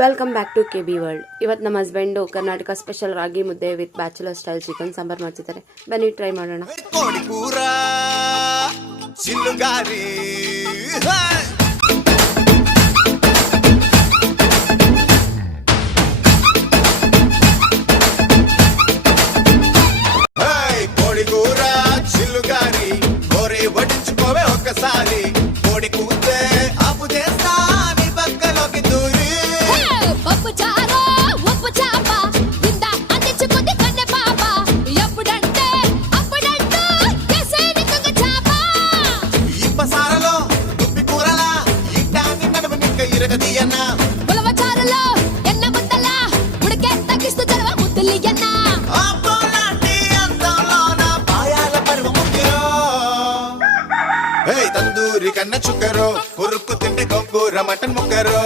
Welcome back to KB world. ಇವತ್ತು ನಮ್ಮ husband Karnataka special ragi mudde with bachelor style chicken sambar ಮಾಡ್ತಿದ್ದಾರೆ. ಬನ್ನಿ ಟ್ರೈ ಮಾಡೋಣ. ఒక్కసారి కోడి కూతే ఆపు చేస్తా నీ పక్కలోకి దూరి పప్పు చారో ఉప్పు చాప ఇందా అందించుకుంది కన్నె పాప ఎప్పుడంటే అప్పుడంటూ ఎసేని కుంగ చాప ఇప్పసారలో దుప్పి కూరలా ఇట్టాన్ని నడుము నిక్క ఇరగదీయన్న ఉలవ చారులో ఎన్న ముద్దల ఉడికే తగ్గిస్తూ చలవ ముద్దులియన్న అబ్బోలాంటి అందంలోన పాయాల పరువ ముగ్గురో తందూరి కన్న చుక్కరో కొరుక్కు తిండి గొంగూర మటన్ ముక్కరో